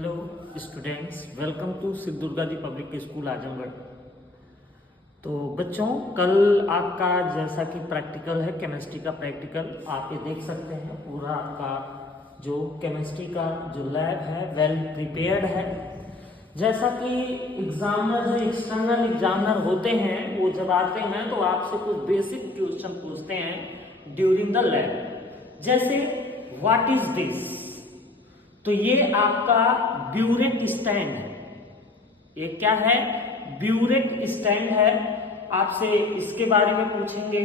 Hello students, welcome to सिद्ध दुर्गा दी public school Azamgarh. तो बच्चों, कल आपका जैसा कि प्रैक्टिकल है, केमिस्ट्री का प्रैक्टिकल आप ये देख सकते हैं। पूरा आपका जो केमिस्ट्री का जो लैब है वेल प्रिपेयर्ड है। जैसा कि एग्जामिनर जो एक्सटर्नल एग्जामिनर होते हैं वो जब आते हैं तो आपसे कुछ बेसिक क्वेश्चन पूछते हैं ड्यूरिंग द लैब। जैसे व्हाट इज दिस, तो ये आपका ब्यूरेट स्टैंड है। ये क्या है? ब्यूरेट स्टैंड है। आपसे इसके बारे में पूछेंगे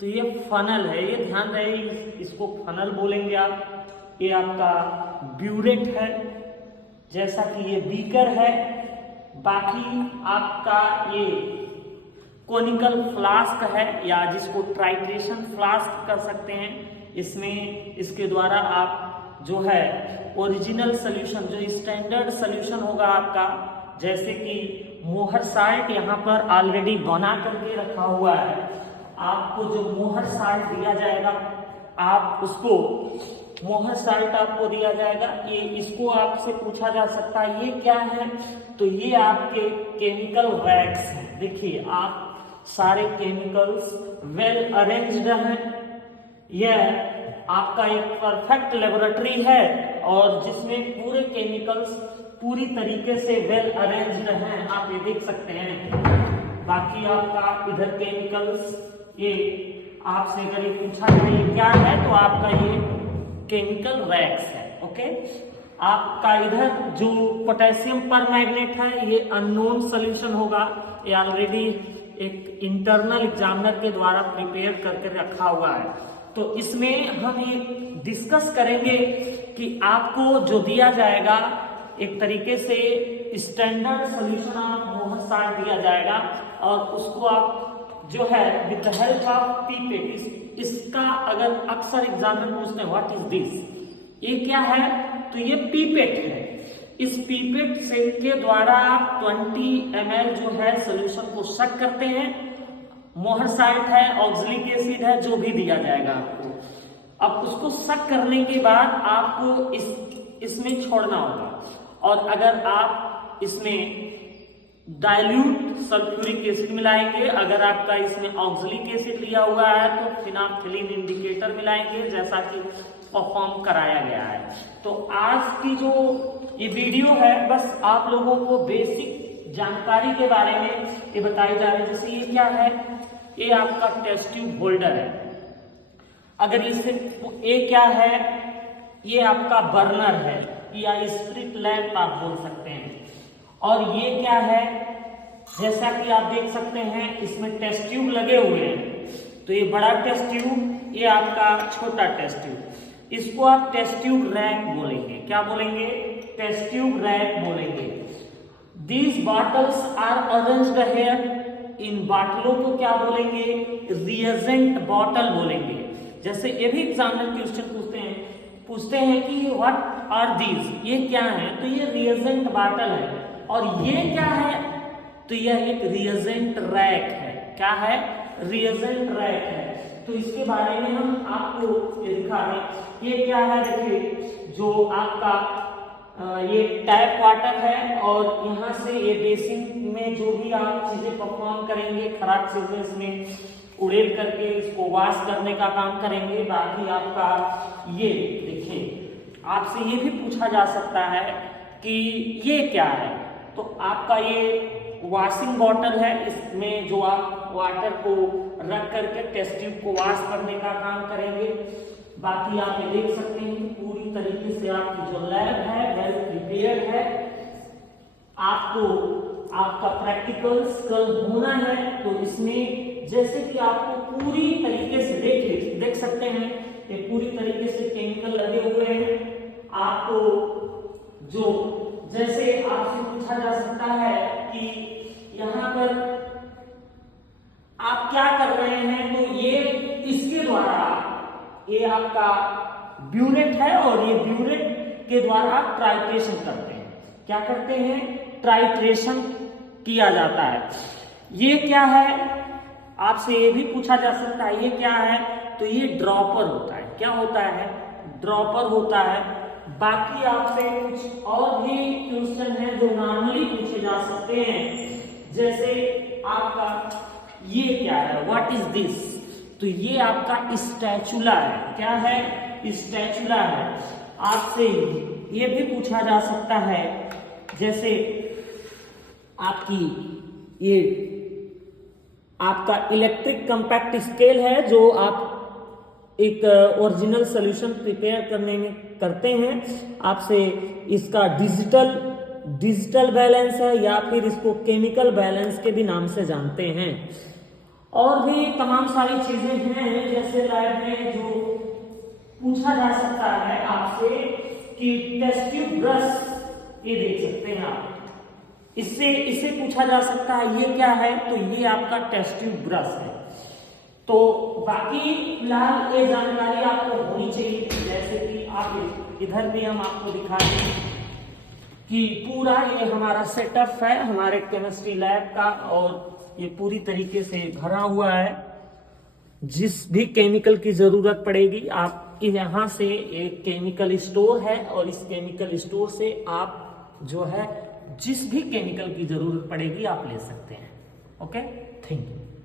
तो ये फनल है, ये ध्यान रहे, इसको फनल बोलेंगे आप। ये आपका ब्यूरेट है। जैसा कि ये बीकर है। बाकी आपका ये कोनिकल फ्लास्क है, या जिसको ट्राइट्रेशन फ्लास्क कर सकते हैं। इसमें इसके द्वारा आप जो है ओरिजिनल सोल्यूशन, जो स्टैंडर्ड सोल्यूशन होगा आपका, जैसे कि मोहर साल्ट यहाँ पर ऑलरेडी बना करके रखा हुआ है। आपको जो मोहर साल्ट दिया जाएगा, आप उसको मोहर साल्ट आपको दिया जाएगा। ये इसको आपसे पूछा जा सकता है ये क्या है, तो ये आपके केमिकल वैक्स है। देखिए आप सारे केमिकल्स वेल अरेंज्ड हैं। यह आपका एक परफेक्ट लेबोरेटरी है और जिसमें पूरे केमिकल्स पूरी तरीके से वेल अरेंज्ड हैं, आप ये देख सकते हैं। बाकी आपका इधर केमिकल्स, ये आपसे अगर ये पूछा जाए ये क्या है, तो आपका ये केमिकल वैक्स है। ओके, आपका इधर जो पोटेशियम परमैंगनेट है ये अननोन सॉल्यूशन होगा। ये ऑलरेडी एक इंटरनल एग्जामिनर के द्वारा प्रिपेयर करके रखा हुआ है। तो इसमें हम ये डिस्कस करेंगे कि आपको जो दिया जाएगा एक तरीके से स्टैंडर्ड सॉल्यूशन आप मोहर साल्ट दिया जाएगा और उसको आप जो है with the help of pipette, इसका अगर अक्सर एग्जामिनर पूछते हैं व्हाट इज दिस, ये क्या है, तो ये पीपेट है। इस पीपेट से के द्वारा आप 20 ml जो है सॉल्यूशन को शक करते हैं। मोहर साल्ट है, ऑक्सैलिक एसिड है, जो भी दिया जाएगा आपको। अब उसको शक करने के बाद आपको इसमें छोड़ना होगा। और अगर आप इसमें डाइल्यूट सल्फ्यूरिक एसिड मिलाएंगे, अगर आपका इसमें ऑक्सैलिक एसिड लिया हुआ है तो फिनाफ्थलीन इंडिकेटर मिलाएंगे, जैसा कि परफॉर्म कराया गया है। तो आज की जो ये वीडियो है बस आप लोगों को बेसिक जानकारी के बारे में ये बताई जा रही है। जैसे ये क्या है, ये आपका टेस्ट ट्यूब होल्डर है। अगर इसे ये क्या है, ये आपका बर्नर है या स्प्रिट लैंप आप बोल सकते हैं। और ये क्या है, जैसा कि आप देख सकते हैं इसमें टेस्ट ट्यूब लगे हुए हैं। तो ये बड़ा टेस्ट ट्यूब, ये आपका छोटा टेस्ट ट्यूब। इसको आप टेस्ट ट्यूब रैक बोलेंगे। क्या बोलेंगे? टेस्ट ट्यूब रैक बोलेंगे। These bottles are arranged here। इन बाटलों को क्या बोलेंगे? रिएजेंट बॉटल बोलेंगे। जैसे ये भी एग्जामिनर क्वेश्चन पूछते हैं कि व्हाट आर दीज, ये क्या है, तो ये रिएजेंट बॉटल है। और ये क्या है, तो यह एक रिएजेंट रैक है। क्या है? रिएजेंट रैक है। तो इसके बारे में हम आपको ये दिखा रहे हैं। ये क्या है, देखिए जो आपका ये टैप वाटर है और यहाँ से ये बेसिन में जो भी आप चीजें परफॉर्म करेंगे, खराब चीजें इसमें उड़ेल करके इसको वॉश करने का काम करेंगे। बाकी आपका ये देखिए, आपसे ये भी पूछा जा सकता है कि ये क्या है, तो आपका ये वॉशिंग बॉटल है। इसमें जो आप वाटर को रख करके टेस्ट ट्यूब को वॉश करने का काम करेंगे। बाकी आप ये देख सकते हैं कि पूरी तरीके से आपकी जो लैब है वेल प्रिपेयर्ड है। आपको आपका प्रैक्टिकल्स कल होना है, तो इसमें जैसे कि आपको पूरी तरीके से देख सकते हैं कि पूरी तरीके से केमिकल लगे हुए हैं। आपको जो जैसे आपसे पूछा जा सकता है कि यहाँ पर आप क्या कर रहे हैं, तो ये इसके द्वारा, ये आपका ब्यूरेट है और ये ब्यूरेट के द्वारा आप ट्राइट्रेशन करते हैं। क्या करते हैं? ट्राइट्रेशन किया जाता है। ये क्या है, आपसे ये भी पूछा जा सकता है ये क्या है, तो ये ड्रॉपर होता है। क्या होता है? ड्रॉपर होता है। बाकी आपसे कुछ और भी क्वेश्चन हैं जो नॉर्मली पूछे जा सकते हैं, जैसे आपका ये क्या है, व्हाट इज दिस, तो ये आपका स्टैचुला है। क्या है? स्टैचुला है। आपसे ये भी पूछा जा सकता है, जैसे आपकी ये आपका इलेक्ट्रिक कंपैक्ट स्केल है जो आप एक ओरिजिनल सॉल्यूशन प्रिपेयर करने में करते हैं। आपसे इसका डिजिटल बैलेंस है या फिर इसको केमिकल बैलेंस के भी नाम से जानते हैं। और भी तमाम सारी चीजें हैं, जैसे लैब में जो पूछा जा सकता है आपसे कि टेस्ट ट्यूब ब्रश, ये देख सकते हैं आप, इसे पूछा जा सकता है ये क्या है, तो ये आपका टेस्ट ट्यूब ब्रश है। तो बाकी फिलहाल ये जानकारी आपको होनी चाहिए, जैसे कि आप इधर भी हम आपको दिखा दें कि पूरा ये हमारा सेटअप है हमारे केमिस्ट्री लैब का, और ये पूरी तरीके से भरा हुआ है। जिस भी केमिकल की जरूरत पड़ेगी आप यहाँ से, एक केमिकल स्टोर है और इस केमिकल स्टोर से आप जो है जिस भी केमिकल की जरूरत पड़ेगी आप ले सकते हैं। Okay, thank you.